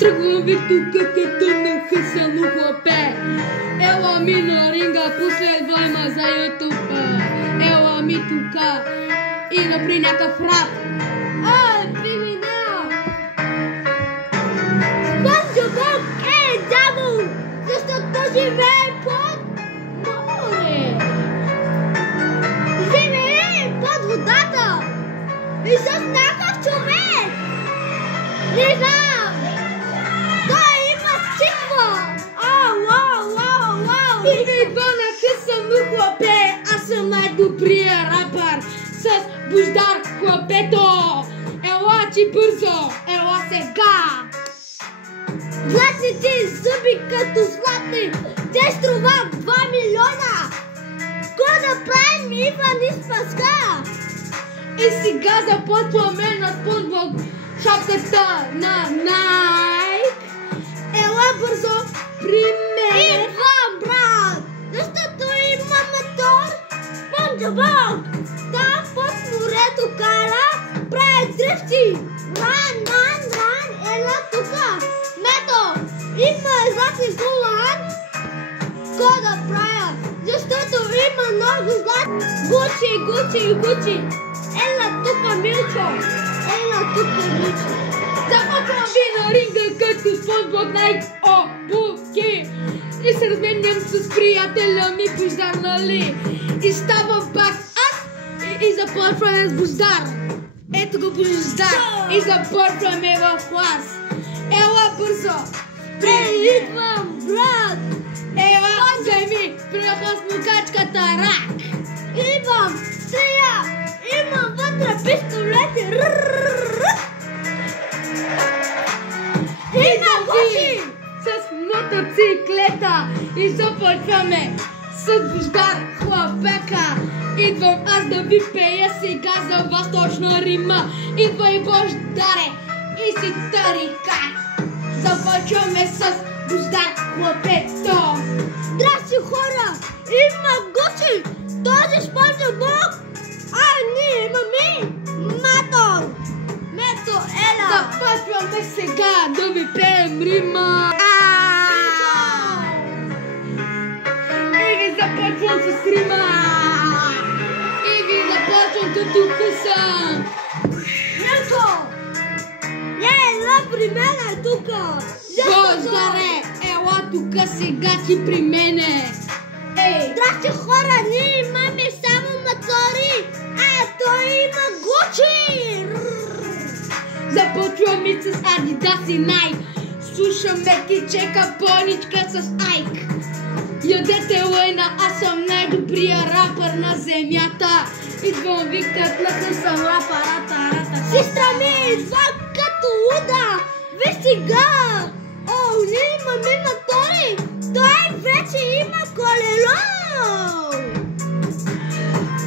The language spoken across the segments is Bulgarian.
Тръгвам ви тука като нахъсано хлапе. Ела ми на ринга, последвай ма за ютуба. Ела ми тука и напри някакъв рап. Преминал! SpongeBob е дявол, защото живее под море. Живее под водата и с някакъв човек. Не знам. Той има циква. Идва нахъсано хлапе, аз съм най-добрия рапър с Бождар хлапето. Ела ти бързо, ела сега. Златните зъби като златни, те струват 2 милиона. Какво да правим, Иван и Спаска? И сега започваме на SpongeBob шапката на Найк. Ела бързо при мен. Идвам, брат, защото има мотор. SpongeBob там под морето кара, прави дрифти. Ран, ела тука. Мето, има златни колан. Какво да правя? Защото има много златни. Гучи. Ела тука, Милчо. Започвам ви на ринга като SpongeBob Найк обуки. И се разменям с приятеля ми Бождар, нали? И ставам пак аз и започваме с Бождар. Ето го Бождар. И започваме в клас. Ела бързо. Идвам, брат. Ела, вземи прахосмукачката рак. Идвам, сега имам вътре пистолети. Идвам ви с мотоциклета и започваме с Бождар хлапека. Идвам аз да ви пея сега за вас точна рима. Идвай Бождаре и си тарика. Започваме с Бождар хлапето. Здрасти, хора! Има Гучи! Този SpongeBob! Ние имаме мотор! Мето, ела! Започваме сега да ви пеем рима. И ви започвам с рима. И ви започвам като късам. Мето! Ела при мене тука! Бождаре, ела тука сега ти при мене. Ей! Здрасти, хора! Ние имаме само мотори! Той има Гучи! Започваме с Адидас и Найк. Слушаме кичека поничка с Айк. Ядете лайна, аз съм най-добрия рапър на земята. Идвам виктът на късам рапарата. Сестра ми идва като луда! Виж сега! Ние имаме мотори! Той вече има колело!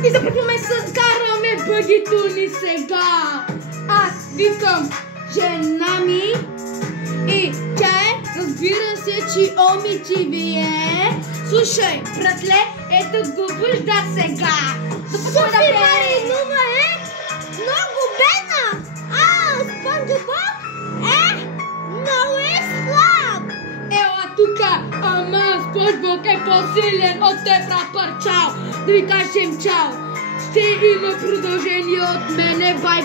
И започваме с караме бъгито ни сега. Аз викам жена ми и тя е, разбира се, че омичи ви е. Слушай, братле, ето го Бождар сега. Започваме да пеем. Маринова е много бедна! SpongeBob е много слаб! Ела тука, ама SpongeBob е по-силен от теб, рапър, чао. Да ви кажем чао. Ще има продължение от мене, бай.